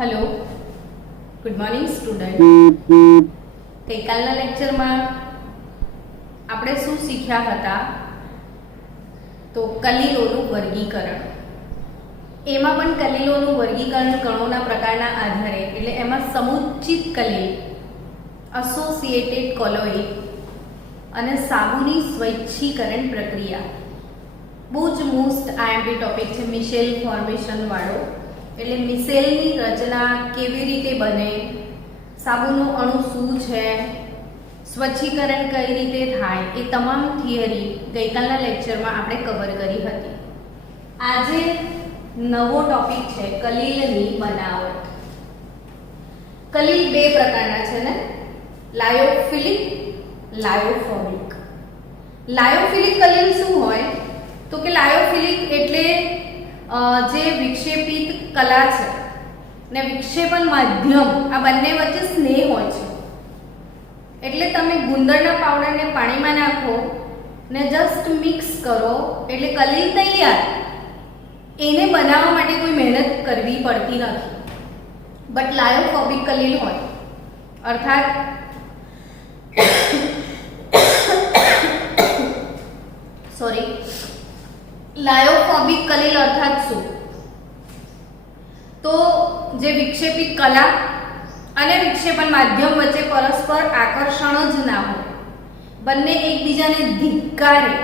Hello good morning student ગઈકાલના લેક્ચરમાં આપણે શું શીખ્યા હતા તો કલીલોનું વર્ગીકરણ એમાં પણ કલીલોનું વર્ગીકરણ કણોના પ્રકારના આધારે એટલે એમાં સમુચ્ચિત કલીલ એસોસિએટેડ કોલોઇડ અને સાબુની સ્વૈચ્છિકરણ પ્રક્રિયા બહુ જ મોસ્ટ આઈએમપી ટોપિક છે મિશેલ ફોર્મેશન વાળો એટલે મિશેલની રચના કેવી રીતે બને સાબુનો અણુ શું છે સ્વચ્છીકરણ કઈ રીતે થાય એ તમામ થિયરી ગઈકાલના લેક્ચરમાં આપણે કવર કરી હતી આજે નવો ટોપિક છે કલીલની બનાવટ કલીલ બે પ્રકારના છે ને લાયોફિલિક લાયોફોબિક લાયોફિલિક કલીલ શું હોય તો કે લાયોફિલિક એટલે જે વિક્ષેપિત કલા છે ને વિક્ષેપણ માધ્યમ આ બંને વચ્ચે સ્નેહ હોય છે એટલે તમે ગુંદરના પાવડરને પાણીમાં નાખો ને જસ્ટ મિક્સ કરો એટલે કલીલ તૈયાર એને બનાવવા માટે કોઈ મહેનત કરવી પડતી નથી બટ લાયોફોબિક કલીલ હોય અર્થાત સોરી લાયોફોબિક કલીલ અર્થાત શું તો જે વિક્ષેપિત કલા અને વિક્ષેપણ માધ્યમ વચ્ચે પરસ્પર આકર્ષણ જ ના હોય બંને એકબીજાને ધિક્કારે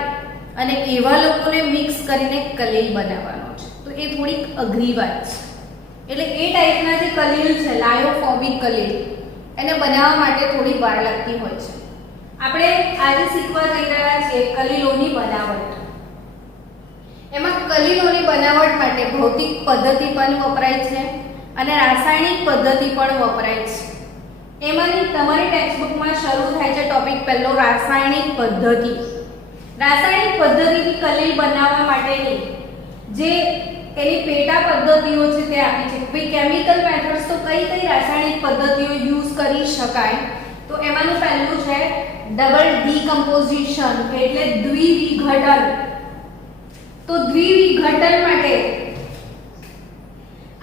અને એવા લોકોને મિક્સ કરીને કલીલ બનાવવાનો છે તો એ થોડીક અઘરી વાત છે એટલે એ ટાઈપના જે કલીલ છે લાયોફોબિક કલીલ એને બનાવવા માટે થોડી વાર લાગતી હોય છે આપણે આજે શીખવા જઈ રહ્યા છીએ કલીલોની બનાવટ એમાં કલીલોની બનાવટ માટે ભૌતિક પદ્ધતિ પણ વપરાય છે અને રાસાયણિક પદ્ધતિ પણ વપરાય છે એમાંની તમારી ટેક્સ્ટબુકમાં શરૂ થાય છે ટોપિક પહેલો રાસાયણિક પદ્ધતિ રાસાયણિક પદ્ધતિથી કલીલ બનાવવા માટેની જે એની પેટા પદ્ધતિઓ છે તે આપી છે ભાઈ કેમિકલ મેથડ્સ તો કઈ કઈ રાસાયણિક પદ્ધતિઓ યુઝ કરી શકાય તો એમાંનું પહેલું છે ડબલ ડીકમ્પોઝિશન એટલે દ્વિવિઘટન તો દ્વિવિઘટન માટે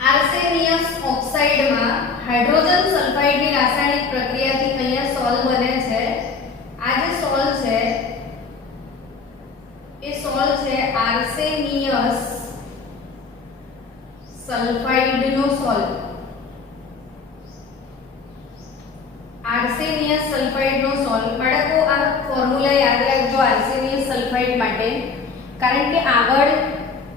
આર્સેનિયસ ઓક્સાઇડમાં હાઇડ્રોજન સલ્ફાઇડની રાસાયણિક પ્રક્રિયાથી અહીંયા સોલ બને છે આ જે સોલ છે એ સોલ છે આર્સેનિયસ સલ્ફાઇડનો સોલ આર્સેનિયસ સલ્ફાઇડનો સોલ બાળકો આ ફોર્મ્યુલા યાદ રાખજો આર્સેનિયસ સલ્ફાઇડ માટે કારણ કે આગળ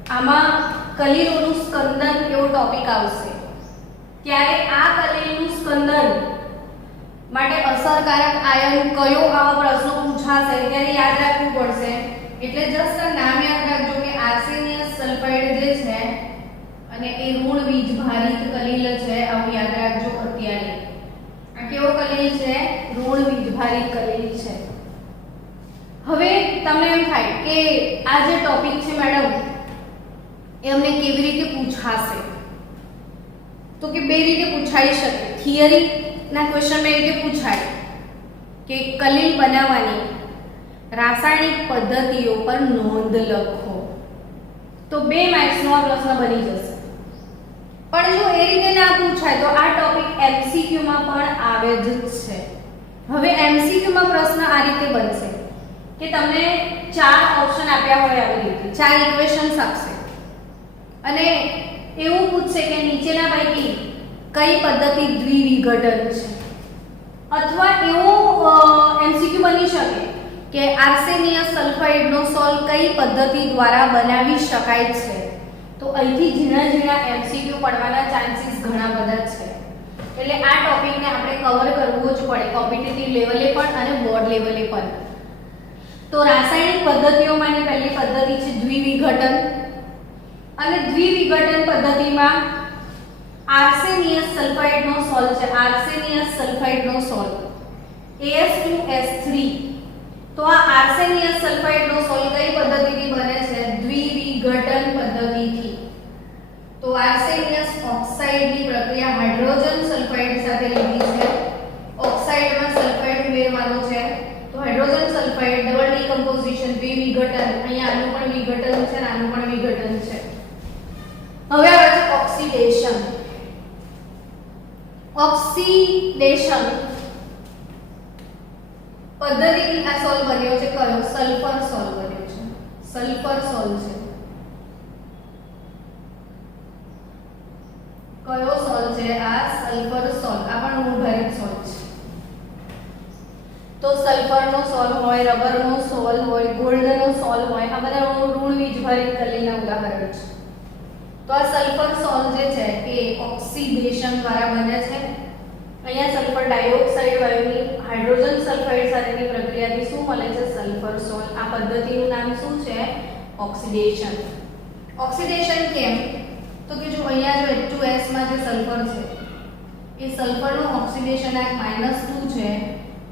આમાં કલીલોનું સ્કંદન એવો ટોપિક આવશે ત્યારે આ કલીલનું સ્કંદન માટે અસરકારક આયન કયો આવા પ્રશ્નો પૂછાશે ત્યારે યાદ રાખવું પડશે એટલે જસ્ટ આ નામ યાદ રાખજો કે આર્સેનિયસ સલ્ફાઇડ જે છે અને એ ઋણ વીજભારિત કલીલ છે આવું યાદ રાખજો અત્યારે આ કેવો કલીલ છે ઋણ વીજભારિત કલીલ છે હવે તમને એમ થાય કે આ જે ટોપિક છે મેડમ એ અમને કેવી રીતે પૂછાશે તો કે બે રીતે પૂછાઈ શકે થિયરી ના ક્વેશ્ચન બે રીતે પૂછાય કે કલીલ બનાવવાની રાસાયણિક પદ્ધતિઓ પર નોંધ લખો તો 2 માર્ક્સનો આ પ્રશ્ન બની જશે પણ જો એ રીતે ના પૂછાય તો આ ટોપિક MCQ માં પણ આવે જ છે હવે MCQ માં પ્રશ્ન આ રીતે બનશે કે તમને 4 ઓપ્શન આપ્યા હોય આવી રીતે 4 ઇક્વેશન્સ આપશે અને એવું પૂછશે કે નીચેના પૈકી કઈ પદ્ધતિ દ્વિવિઘટન છે અથવા એવું MCQ બની શકે કે આર્સેનિયસ સલ્ફાઇડનો સોલ કઈ પદ્ધતિ દ્વારા બનાવી શકાય છે તો અહીંથી ઝીણા ઝીણા MCQ પડવાના ચાન્સીસ ઘણા બધા છે એટલે આ ટોપિકને આપણે કવર કરવો જ પડે કોમ્પિટિટિવ લેવલે પણ અને બોર્ડ લેવલે પણ તો રાસાયણિક પદ્ધતિઓમાંની પહેલી પદ્ધતિ છે દ્વિવિઘટન અને દ્વિવિઘટન પદ્ધતિમાં આર્સેનિયસ સલ્ફાઇડનો સોલ છે આર્સેનિયસ સલ્ફાઇડનો સોલ As2S3 તો આ આર્સેનિયસ સલ્ફાઇડનો સોલ કઈ પદ્ધતિથી બને છે દ્વિવિઘટન પદ્ધતિથી તો આર્સેનિયસ ઓક્સાઇડની પ્રક્રિયા હાઇડ્રોજન સલ્ફાઇડ સાથે લીધી છે ઓક્સાઇડમાં સલ્ફાઇડ ઉમેરવાનો છે તો હાઇડ્રોજન સલ્ફાઇડ ડબલ ડીકમ્પોઝિશન દ્વિવિઘટન અહીંયા આનું પણ વિઘટન છે અને આનું પણ વિઘટન છે હવે આવે છે ઓક્સિડેશન ઓક્સિડેશન પદ્ધતિથી આ સોલ બન્યો છે કયો? સલ્ફર સોલ બન્યો છે. સલ્ફર સોલ છે. કયો સોલ છે આ? સલ્ફર સોલ. આ પણ ઋણભારિત સોલ છે. તો સલ્ફરનો સોલ હોય, રબરનો સોલ હોય, ગોલ્ડનો સોલ હોય, આ બધા ઋણ વીજભારિત કલીના ઉદાહરણ છે. તો આ સલ્ફર સોલ જે છે એ ઓક્સિડેશન દ્વારા બને છે. અહીંયા સલ્ફર ડાયોક્સાઇડ વાયુની હાઇડ્રોજન સલ્ફાઇડ સાથેની પ્રક્રિયાથી શું મળે છે? સલ્ફર સોલ. આ પદ્ધતિનું નામ શું છે? ઓક્સિડેશન. ઓક્સિડેશન કેમ? તો કે જો અહીંયા જો H2S માં જે સલ્ફર છે એ સલ્ફરનો ઓક્સિડેશન આંક -2 છે.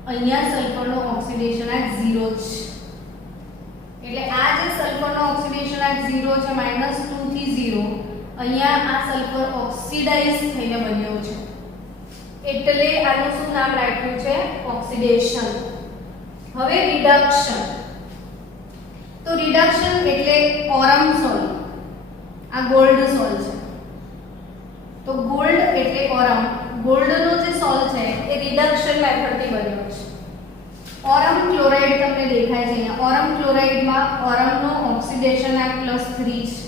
અહીંયા સલ્ફરનો ઓક્સિડેશન આંક 0 છે. એટલે આ જે સલ્ફરનો ઓક્સિડેશન આંક 0 છે, -2 થી 0, અહીંયા આ સલ્ફર ઓક્સિડાઇઝ થઈને બન્યો છે. એટલે આનું શું નામ રાખ્યું છે? ઓક્સિડેશન. હવે રિડક્શન. તો રિડક્શન એટલે ઓરમ સોલ. આ ગોલ્ડ સોલ છે. તો ગોલ્ડ એટલે ઓરમ. ગોલ્ડનો જે સોલ છે એ રિડક્શન મેથડથી બન્યો છે. ઓરમ ક્લોરાઇડ તમને દેખાય છે અહીંયા. ઓરમ ક્લોરાઇડમાં ઓરમનો ઓક્સિડેશન આંક +3 છે.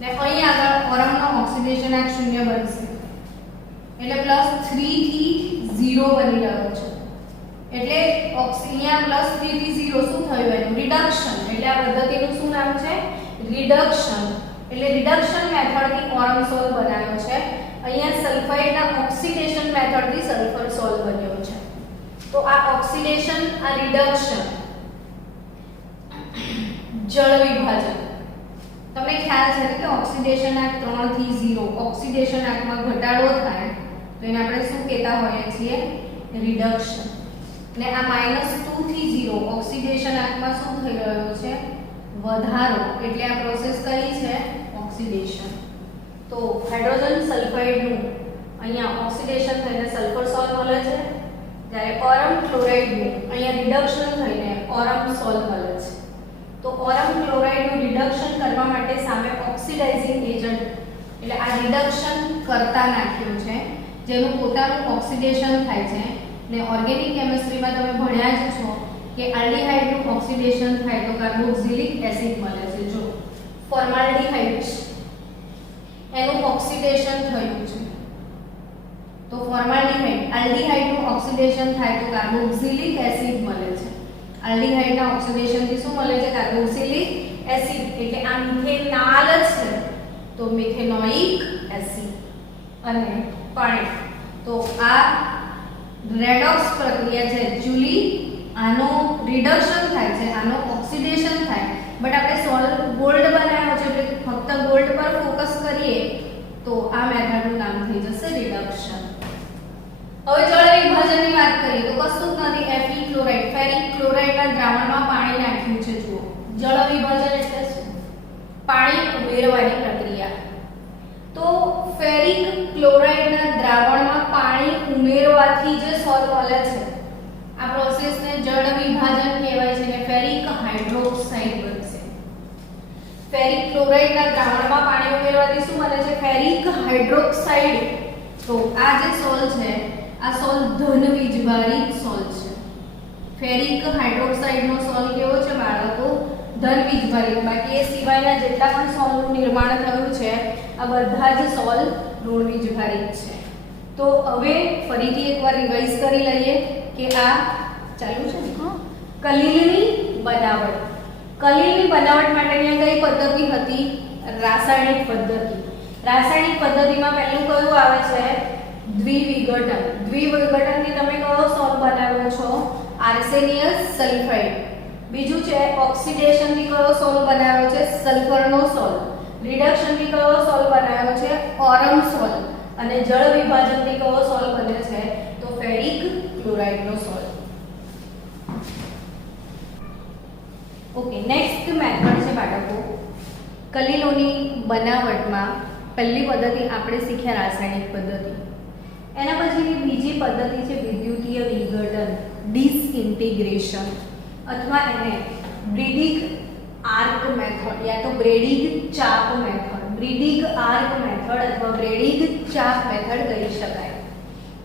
ને અહીં આગળ ઓરમનો ઓક્સિડેશન આંક 0 બનશે. એટલે +3 થી 0 બની રહ્યો છે. એટલે અહીંયા +3 થી 0 શું થયું? એનું રિડક્શન. એટલે આ પદ્ધતિનું શું નામ છે? રિડક્શન. એટલે રિડક્શન મેથડથી ઓરમ સોલ બનાવ્યો છે. અહીંયા સલ્ફાઇડના ઓક્સિડેશન મેથડથી સલ્ફર સોલ બન્યો છે. તો આ ઓક્સિડેશન, આ રિડક્શન. જળ વિભાજન. તમને ખ્યાલ છે કે ઓક્સિડેશન આંક 3 થી 0, ઓક્સિડેશન આંકમાં ઘટાડો થાય તો એને આપણે શું કહેતા હોઈએ છીએ? રિડક્શન. ને આ -2 થી 0, ઓક્સિડેશન આંકમાં શું થઈ રહ્યો છે? વધારો. એટલે આ પ્રોસેસ કઈ છે? ઓક્સિડેશન. તો હાઇડ્રોજન સલ્ફાઇડનું અહીંયા ઓક્સિડેશન થઈને સલ્ફર સોલ મળે છે, જ્યારે ઓરમ ક્લોરાઇડનું અહીંયા રિડક્શન થઈને ઓરમ સોલ મળે છે. તો ઓરમ ક્લોરાઇડનું રિડક્શન કરવા માટે સામે ઓક્સિડાઇઝિંગ એજન્ટ એટલે આ રિડક્શન કરતા નાખ્યું છે, જેનું પોતાનું ઓક્સિડેશન થાય છે. ને ઓર્ગેનિક કેમિસ્ટ્રીમાં તમે ભણ્યા જ છો કે આલ્ડીહાઇડનું ઓક્સિડેશન થાય તો કાર્બોક્સિલિક એસિડ મળે છે. જો ફોર્માલ્ડીહાઇડ એનું ઓક્સિડેશન થયું છે તો ફોર્માલ્ડીહાઇડ, આલ્ડીહાઇડનું ઓક્સિડેશન થાય તો કાર્બોક્સિલિક એસિડ મળે છે. આલ્ડીહાઇડના ઓક્સિડેશનથી શું મળે છે? Carboxylic acid. એટલે આ મિથેનાલ છે તો મિથેનોઇક એસિડ અને પાણી. તો આ રેડોક્સ પ્રક્રિયા છે. એકચ્યુઅલી આનો રિડક્શન થાય છે, આનો ઓક્સિડેશન થાય. બટ આપણે સોલ ગોલ્ડ બનાવ્યો છે એટલે ફક્ત ગોલ્ડ પર ફોકસ કરીએ તો આ મેથડનું નામ થઈ જશે રિડક્શન. હવે જળ વિભાજનની વાત કરીએ તો કશું જ નથી. Fe ક્લોરાઇડ, ફેરિક ક્લોરાઇડના દ્રાવણમાં પાણી નાખ્યું છે. જુઓ, જળ વિભાજન એટલે શું? પાણી ઉમેરવાની પ્રક્રિયા. તો ફેરિક ક્લોરાઇડના દ્રાવણમાં પાણી ઉમેરવાથી જે સોલ મળે છે આ પ્રોસેસને જળ વિભાજન કહેવાય છે. અને ફેરિક હાઇડ્રોક્સાઇડ બનશે. ફેરિક ક્લોરાઇડના દ્રાવણમાં પાણી ઉમેરવાથી શું મળે છે? Ferric hydroxide. તો આ જે સોલ છે આ સોલ ધન વીજભારિત સોલ છે. ફેરિક હાઇડ્રોક્સાઇડનો સોલ કેવો છે બાળકો? ધન વીજભારિત. બાકી એ સિવાયના જેટલા પણ સોલનું નિર્માણ થયું છે આ બધા જ સોલ ઋણ વીજભારિત છે. તો હવે ફરીથી એકવાર રિવાઇઝ કરી લઈએ કે આ ચાલુ છે ને કલીલની બનાવટ. કલીલની બનાવટ માટેની કઈ પદ્ધતિ હતી? રાસાયણિક પદ્ધતિ. રાસાયણિક પદ્ધતિમાં પહેલું કયું આવે છે? દ્વિવિઘટન. દ્વિવિઘટનથી તમે કયો સોલ બનાવ્યો છો? આર્સેનિયસ સલ્ફાઇડ. બીજું છે ઓક્સિડેશનથી કયો સોલ બનાવ્યો છે? સલ્ફરનો સોલ. રિડક્શનથી કયો સોલ બનાવ્યો છે? ઓરમ સોલ. અને જળ વિભાજનથી કયો સોલ બને છે? તો ફેરિક ક્લોરાઇડનો સોલ. ઓકે, નેક્સ્ટ મેથડ છે બાળકો કલીલોની બનાવટમાં. પહેલી પદ્ધતિ આપણે શીખ્યા રાસાયણિક પદ્ધતિ. એના પછીની બીજી પદ્ધતિ છે વિદ્યુતીય વિઘટન, ડિસઇન્ટિગ્રેશન, અથવા એને બ્રીડિંગ આર્ક મેથડ યા તો બ્રેડિંગ ચાપ મેથડ, બ્રીડિંગ આર્ક મેથડ અથવા બ્રેડિંગ ચાપ મેથડ કહી શકાય.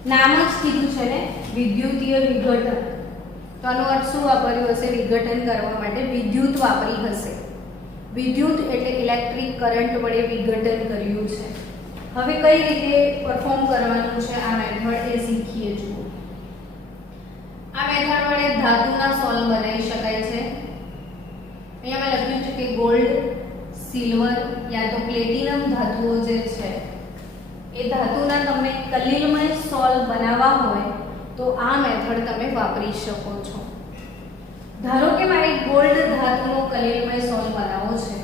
નામ જ કીધું છે ને વિદ્યુતીય વિઘટન, તો આનો અર્થ શું વાપર્યું હશે? વિઘટન કરવા માટે વિદ્યુત વાપરી હશે. વિદ્યુત એટલે ઇલેક્ટ્રિક કરંટ વડે વિઘટન કર્યું છે. હવે કઈ રીતે પરફોર્મ કરવાનું છે આ મેથડ એ શીખીએ. જુઓ, આ મેથડ વડે ધાતુના સોલ બનાવી શકાય છે. અહીંયા મેં લખ્યું છે કે ગોલ્ડ, સિલ્વર યા તો પ્લેટિનમ ધાતુઓ જે છે એ ધાતુના તમને કલીલમય સોલ બનાવવા હોય તો આ મેથડ તમે વાપરી શકો છો. ધારો કે મારે ગોલ્ડ ધાતુનો કલીલમય સોલ બનાવવો છે,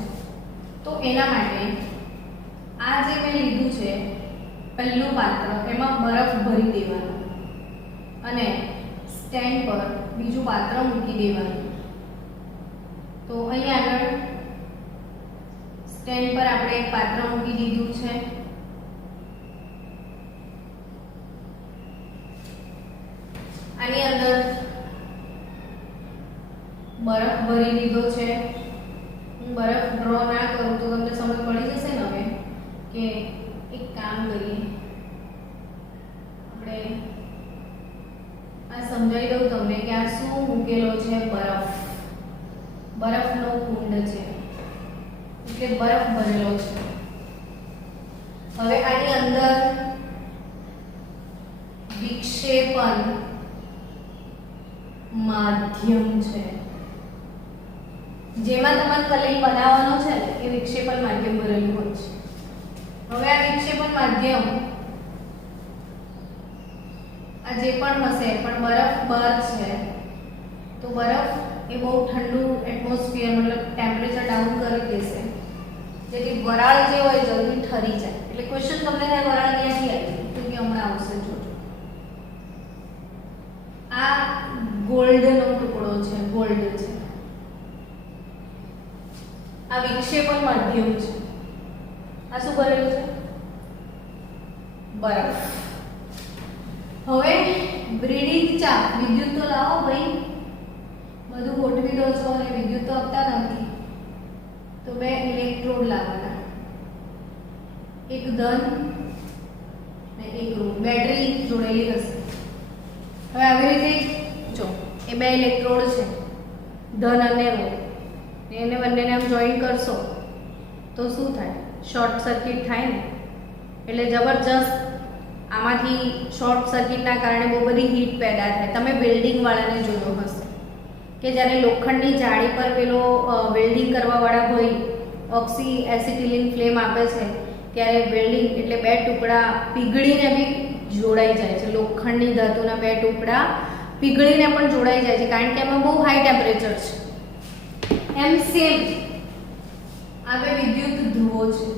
તો એના માટે આ જે મેં લીધું છે પહેલું પાત્ર, એમાં બરફ ભરી દેવાનું અને સ્ટેન્ડ પર બીજું પાત્ર મૂકી દેવાનું. તો અહીં આગળ સ્ટેન્ડ પર આપણે એક પાત્ર મૂકી દીધું છે. આની અંદર બરફ ભરી દીધો છે. હું બરફ ડ્રો ના કરું તો તમને સમજ પડી જશે ને હવે કે એક કામ કરીએ, આપણે આ સમજાવી દઉં તમને કે આ શું મૂકેલો છે? બરફ, બરફનો કુંડ છે એટલે બરફ ભરેલો છે. હવે આની અંદર વિક્ષેપણ માધ્યમ છે, જેમાં તમારે કલીલ બનાવવાનો છે એ વિક્ષેપણ માધ્યમ ભરેલું હોય છે. હવે આ વિક્ષેપણ માધ્યમ આ જે પણ હશે પણ બરફ બહાર છે, તો બરફ એ બહુ ઠંડુ એટમોસ્ફિયર મતલબ ટેમ્પરેચર ડાઉન કરી દેશે, જેથી વરાળ જે હોય જલ્દી ઠરી જાય. એટલે ક્વેશ્ચન તમને થાય વરાળ ક્યાંથી આવી? તો કે હમણાં આવશે, જોજો. આ ગોલ્ડનો ટુકડો છે, ગોલ્ડ છે. આ વિક્ષેપણ માધ્યમ છે. આ શું ભરેલું છે? બરફ. હવે બ્રીડિંગ ચાપ, વિદ્યુત તો લાવો ભાઈ, બધું ગોઠવી દો છો અને વિદ્યુત તો આપતા નથી, તો બે ઇલેક્ટ્રોડ લાવવાના, એક ધન અને એક ઋણ. બેટરી જોડેલી હશે. હવે આવી રીતે જો એ બે ઇલેક્ટ્રોડ છે, ધન અને ઋણ, એને બંનેને આમ જોઈન કરશો તો શું થાય? શોર્ટ સર્કિટ થાય ને. એટલે જબરજસ્ત આમાંથી શોર્ટ સર્કિટના કારણે બહુ બધી હીટ પેદા થાય. તમે વેલ્ડિંગ વાળાને જોયો હશે કે જ્યારે લોખંડની જાળી પર પેલો વેલ્ડિંગ કરવાવાળા ભાઈ ઓક્સી એસિટિલિન ફ્લેમ આપે છે, ત્યારે વેલ્ડિંગ એટલે બે ટુકડા પીગળીને બી જોડાઈ જાય છે. લોખંડની ધાતુના બે ટુકડા પીગળીને પણ જોડાઈ જાય છે, કારણ કે એમાં બહુ હાઈ ટેમ્પરેચર છે. એમ સેમ આ બે વિદ્યુત ધ્રુવો છે,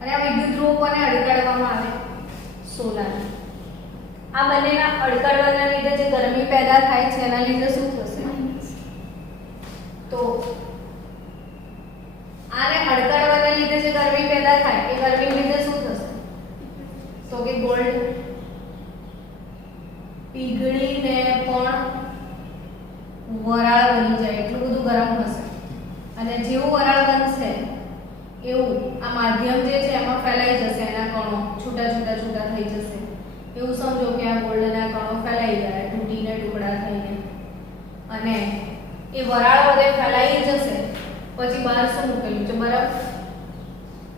અને આ વિદ્યુત ધ્રુવો કોને અડકાડવામાં આવે? સોલાર. આ બંનેના અડકાડવાના લીધે જે ગરમી પેદા થાય છે એના લીધે શું થશે? તો આને અડકાડવાના લીધે જે ગરમી પેદા થાય એ ગરમી લીધે શું થશે? તો કે ગોલ્ડ પીગળીને પણ વરાળ બની જાય, એટલું બધું ગરમ હશે. અને જેવું વરાળ બનશે એવું આ માધ્યમ જે છે એમાં ફેલાઈ જશે, એના કણો છૂટા છૂટા છૂટા થઈ જશે. એવું સમજો કે આ ગોલ્ડના કણો ફેલાઈ ગયા તૂટીને ટુકડા થઈને, અને એ વરાળ બધે ફેલાઈ જશે. પછી બહાર શું મૂકેલું છે? બરફ.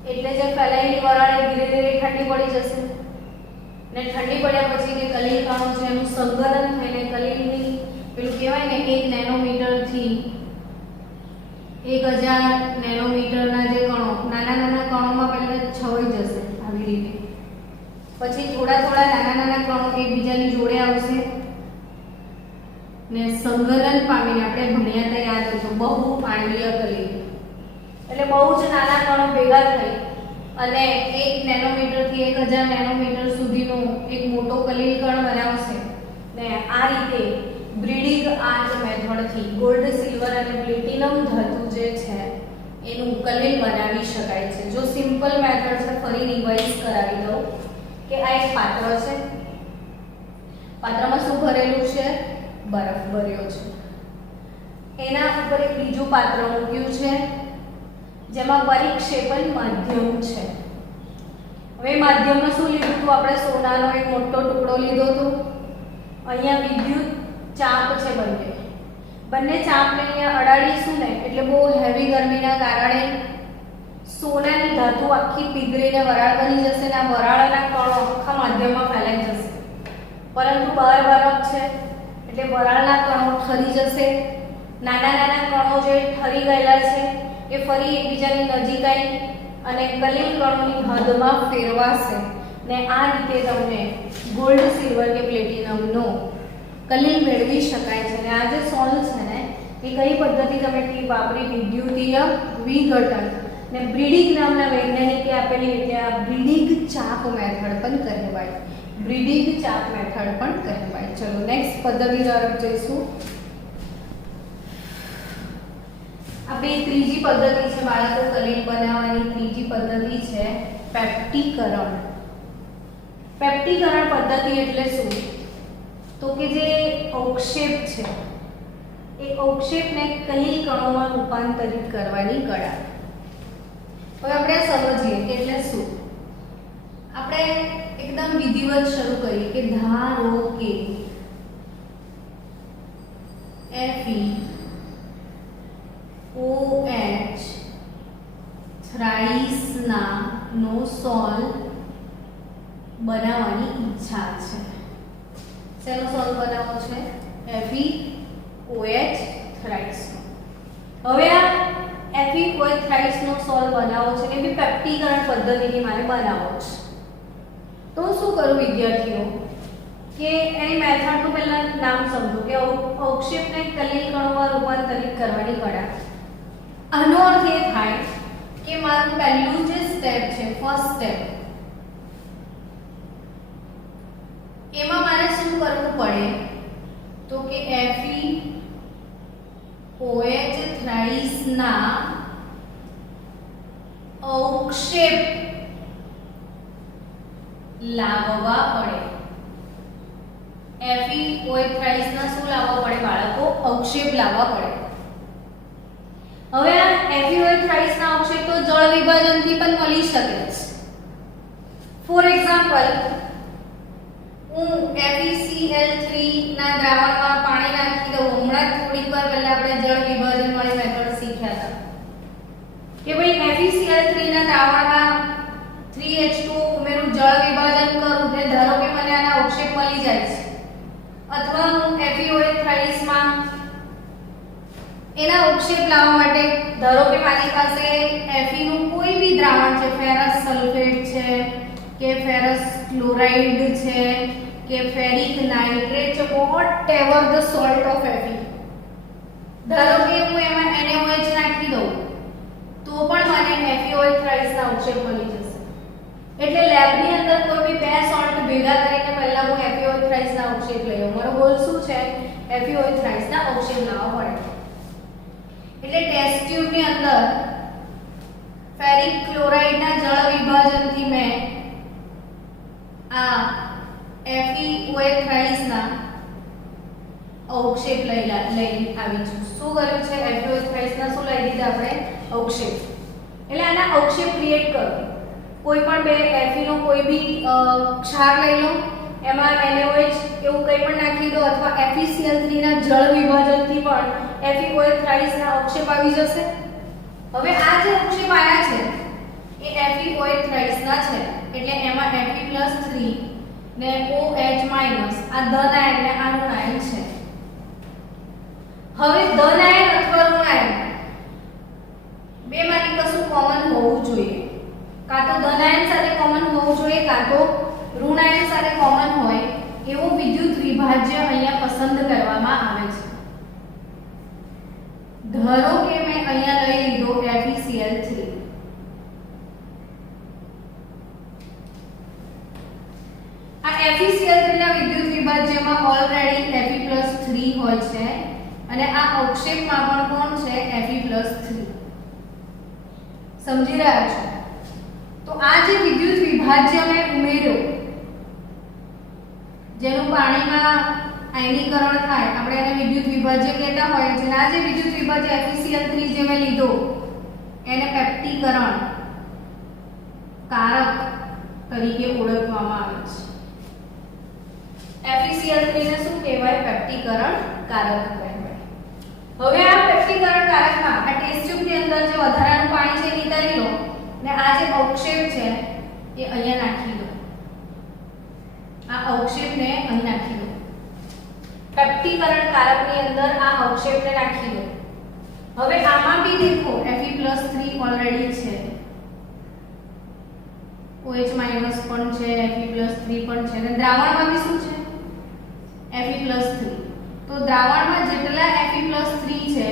એટલે જે ફેલાયેલી વરાળ એ ધીરે ધીરે ઠંડી પડી જશે, ને ઠંડી પડ્યા પછી જે કલીલ કણો છે એનું સંઘનન થઈને કલીલની પેલું કહેવાય ને 1 નેનોમીટર થી 1000 નેનોમીટરના જે કણો, નાના નાના કણોમાં પહેલા છવાઈ જશે આવી રીતે. પછી થોડા થોડા નાના નાના કણો એકબીજાની જોડે આવશે ને સંઘનન પામીને, આપણે ભણ્યા હતા યાદ હતો, બહુ આણ્વીય કલીલ એટલે બહુ જ નાના કણો ભેગા થઈ અને 1 નેનોમીટર થી 1000 નેનોમીટર સુધીનો એક મોટો કલીલ કણ બનાવશે. ને આ રીતે બ્રીડિંગ આર્ચ મેથડથી ગોલ્ડ, સિલ્વર અને પ્લેટિનમ ધાતુ જે છે એનું કલીલ બનાવી શકાય છે. જો સિમ્પલ મેથડ છે, ફરી રિવાઇઝ કરાવી દઉં કે આ એક પાત્ર છે, પાત્રમાં શું ભરેલું છે? બરફ ભર્યો છે. એના ઉપર એક બીજું પાત્ર મૂક્યું છે જેમાં પરિક્ષેપણ માધ્યમ છે. હવે માધ્યમમાં શું લીધું હતું આપણે? સોનાનો એક મોટો ટુકડો લીધો હતો. અહીંયા વિદ્યુત ચાપ છે બંને ચાપને અહીંયા અડાડીશું ને એટલે બહુ હેવી ગરમીના કારણે સોનાની ધાતુ આખી પીગળીને વરાળ બની જશે ને આ વરાળના કણો આખા માધ્યમમાં ફેલાઈ જશે. પરંતુ બહાર બરફ છે એટલે વરાળના કણો ઠરી જશે. નાના નાના કણો જે ઠરી ગયેલા છે એ ફરી એકબીજાની નજીક આવી અને કલીલ કણોની હદમાં ફેરવાશે ને આ રીતે તમને ગોલ્ડ, સિલ્વર કે પ્લેટિનમનો કલીલ મેળવી શકાય છે. અને આ જે સોલ છે ને એ કઈ પદ્ધતિ તમે વાપરી? વિદ્યુતીય વિઘટન ને બ્રીડિંગ નામના વૈજ્ઞાનિકે આપેલી એટલે આ બ્રીડિંગ ચાપ મેથડ પણ કહેવાય. બ્રીડિંગ ચાપ મેથડ પણ કહેવાય. ચલો નેક્સ્ટ પદ્ધતિ તરફ જઈશું. આ ત્રીજી પદ્ધતિ છે બાળકો કલીલ બનાવવાની. ત્રીજી પદ્ધતિ છે પેપ્ટીકરણ. પેપ્ટીકરણ પદ્ધતિ એટલે શું? તો કે જે અવક્ષેપ છે એ અવક્ષેપને કલીલ કણોમાં રૂપાંતરિત કરવાની કળા. હવે આપણે સમજીએ કે એટલે શું. આપણે એકદમ વિધિવત શરૂ કરીએ કે ધારો કે FeOH થ્રાઇસ નો સોલ બનાવવાની ઈચ્છા છે. શેનો સોલ બનાવવો છે? FeOH thrice. હવે આ FeOH થ્રાઇસ નો સોલ બનાવવો છે કે બી પેપ્ટીકરણ પદ્ધતિથી મારે બનાવવો છે. તો શું કરું વિદ્યાર્થીઓ કે એની મેથડનું પહેલા નામ સમજો કે અવક્ષેપને કલીલ કણોમાં રૂપાંતરિત કરવાની કળા. આનો અર્થ એ થાય કે મારું પહેલું જે સ્ટેપ છે, ફર્સ્ટ સ્ટેપ, એમાં મારે શું કરવું પડે? તો કે FeOH થ્રાઇસ ના અવક્ષેપ લાવવા પડે. FeOH થ્રાઇસ ના શું લાવવા પડે બાળકો? અવક્ષેપ લાવવા પડે. હવે આ FeOH થ્રાઇસ ના અવક્ષેપ તો જળ વિભાજનથી પણ મળી શકે છે. ફોર એક્ઝામ્પલ, હું FeCl3 ના દ્રાવણમાં પાણી નાખી દઉં. હમણાં થોડીક વાર પહેલા આપણે જળ વિભાજન વાળી મેથડ શીખ્યા હતા કે ભાઈ FeCl3 ના દ્રાવણમાં 3H2 ઉમેરું, જળ વિભાજન કરું એટલે ધારો કે મને આના અવક્ષેપ મળી જાય છે. અથવા હું FeOH થ્રાઇસમાં એના અવક્ષેપ લાવવા માટે ધારો કે મારી પાસે Fe નું કોઈ બી દ્રાવણ છે, ફેરસ સલ્ફેટ છે કે ફેરસ ક્લોરાઇડ છે કે ફેરિક નાઇટ્રેટ છે, whatever the salt of Fe, ધારો કે હું એમાં NaOH નાખી દઉં તો પણ મને FeOH થ્રાઇસના અવક્ષેપ મળી જશે. એટલે લેબની અંદર કોઈ બી બે સોલ્ટ ભેગા કરીને પહેલા હું FeOH થ્રાઇસના અવક્ષેપ લઈ લઉં. મારો ગોલ શું છે? FeOH થ્રાઇસના અવક્ષેપ લાવવા પડે. એટલે ટેસ્ટ ટ્યુબની અંદર ફેરિક ક્લોરાઇડના જળ વિભાજનથી મેં આ FeOH થ્રાઇસના અવક્ષેપ લઈ આવી છું. શું કર્યું છે? FeOH થ્રાઇસના શું લઈ દીધા આપણે? અવક્ષેપ. એટલે આના અવક્ષેપ ક્રિએટ કરો. કોઈ પણ બે Fe નો કોઈ બી ક્ષાર લઈ લો, એમાં NaOH એવું કંઈ પણ નાખી દો અથવા FeCl3 ના જળ વિભાજનથી પણ FeOH થ્રાઇસના અવક્ષેપ આવી જશે. હવે આ જે અવક્ષેપ આયા છે એ FeOH થ્રાઇસના છે એટલે એમાં Fe+3 ને OH- આ ધન આયન ને આ ઋણ આયન છે. હવે ધન આયન અથવા ઋણ આયન બેમાંથી કશું કોમન હોવું જોઈએ. કાં તો ધન આયન સાથે કોમન હોવું જોઈએ કાં તો ઋણ આયન સાથે કોમન હોય એવો વિદ્યુત વિભાજ્ય અહીંયા પસંદ કરવામાં આવે છે. ધારો કે મેં અહીંયા લઈ લીધો FeCl3. આ FeCl3 ના વિદ્યુત વિભાજ્યમાં ઓલરેડી Fe+3 હોય છે અને આ અવક્ષેપમાં પણ કોણ છે? Fe+3. સમજી રહ્યા છો? તો આ જે વિદ્યુત વિભાજ્ય મેં ઉમેર્યો જેનું પાણીમાં આયનીકરણ થાય, આપણે એને વિદ્યુત વિભાજ્ય કહેતા હોય છે. આ જે વિદ્યુત વિભાજ્ય FeCl3 જે મેં લીધો એને પેપ્ટીકરણ કારક તરીકે ઓળખવામાં આવે છે। FeCl3 ને શું કહેવાય? પેપ્ટીકરણ કારક કહેવાય। હવે આ પેપ્ટીકરણ કારકમાં આ ટેસ્ટ ટ્યુબની અંદર જે વધારાનું પાણી છે નિતારી લો ને આ જે અવક્ષેપ છે એ અહીંયા નાખી દો। આ અવક્ષેપને અહીં નાખી દો। પેપ્ટીકરણ કારકની અંદર આ અવક્ષેપને નાખી દો। હવે આમાં બી દેખો Fe+3 ઓલરેડી છે, OH- પણ છે, Fe+3 પણ છે અને દ્રાવણમાં બી શું છે? Fe+3। તો દ્રાવણમાં જેટલા Fe+3 છે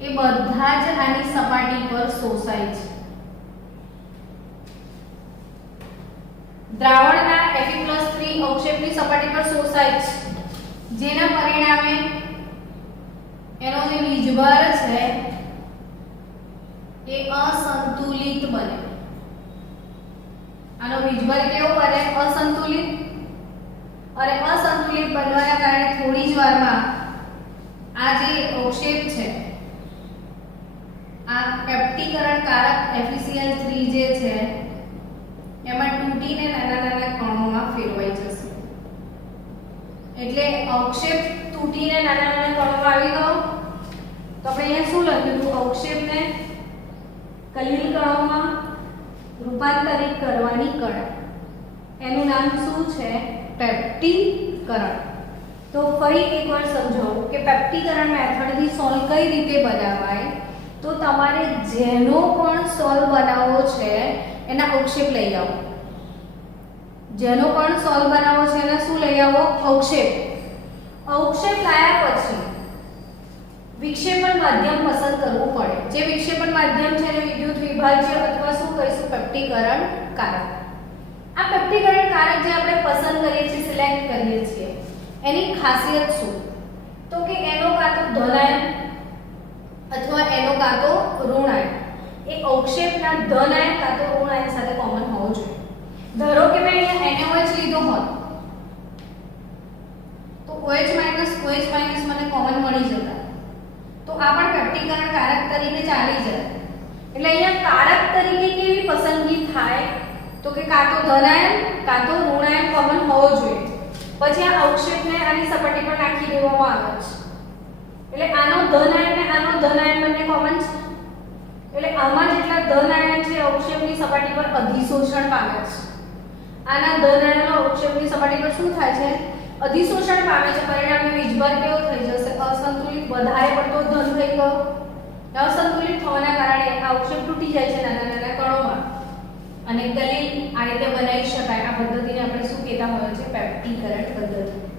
એ બધા જ આની સપાટી પર શોષાય છે। દ્રાવણના Fe+3 અવક્ષેપની સપાટી પર શોષાય છે, જેના પરિણામે એનો જે વીજભાર છે એ અસંતુલિત બને। આનો વીજભાર કેવો બને? અસંતુલિત। અને અસંતુલિત બનવાના કારણે થોડી જ વારમાં આ જે અવક્ષેપ છે, આ પેપ્ટીકરણ કારક FeCl3 જે છે એમાં તૂટીને નાના નાના કણોમાં ફેરવાઈ જશે। એટલે અવક્ષેપ તૂટીને નાના નાના કણોમાં આવી ગયો તો આપણે અહીંયા શું લખ્યું હતું? અવક્ષેપને કલીલ કણોમાં રૂપાંતરિત કરવાની કળા, એનું નામ શું છે? પેપ્ટીકરણ। તો ફરી એકવાર સમજાવું કે પેપ્ટીકરણ મેથડથી સોલ્વ કઈ રીતે બનાવાય? તો તમારે જેનો પણ સોલ્વ બનાવવો છે એના અવક્ષેપ લઈ આવો। જેનો પણ સોલ્વ બનાવવો છે એના શું લઈ આવો? અવક્ષેપ। અવક્ષેપ લાયા પછી વિક્ષેપણ માધ્યમ પસંદ કરવું પડે। જે વિક્ષેપણ માધ્યમ છે એને વિદ્યુત વિભાજ્ય અથવા શું કહીશું? પેપ્ટીકરણ કારક। આ પેપ્ટીકરણ કારક જે આપણે પસંદ કરીએ છીએ, સિલેક્ટ કરીએ છીએ, એની ખાસિયત શું? તો કે એનો કાં તો ધન આયન અથવા એનો કાં તો ઋણ આયન, એ અવક્ષેપના ધન આયન કાં તો ઋણ આયન સાથે કોમન હોવો જોઈએ। ધારો કે મેં અહીંયા NaOH લીધો હોત તો OH- મને કોમન મળી જતા, તો આ પણ પેપ્ટીકરણ કારક તરીકે ચાલી જાય। એટલે અહીંયા કારક તરીકે કેવી પસંદગી થાય? તો કે કાં તો ધન આયન કાં તો ઋણ આયન કોમન હોવો જોઈએ। પછી આ અવક્ષેપને આની સપાટી પર નાખી દેવામાં આવે છે, એટલે આનો ધન આયન ને આનો ધન આયન બંને કોમન છે। એટલે આમાં જેટલા ધન આયન છે અવક્ષેપની સપાટી પર અધિશોષણ પામે છે। આના ધન આયનો અવક્ષેપની સપાટી પર શું થાય છે? અધિશોષણ પામે છે। પરિણામે વીજભાર કેવો થઈ જશે? અસંતુલિત, વધારે પડતો ધન થઈ ગયો। અસંતુલિત થવાના કારણે આ અવક્ષેપ તૂટી જાય છે નાના નાના કણોમાં અને કલીલ આ રીતે બનાવી શકાય। આ પદ્ધતિને આપણે શું કહેતા હોઈએ છીએ? પેપ્ટીકરણ પદ્ધતિ।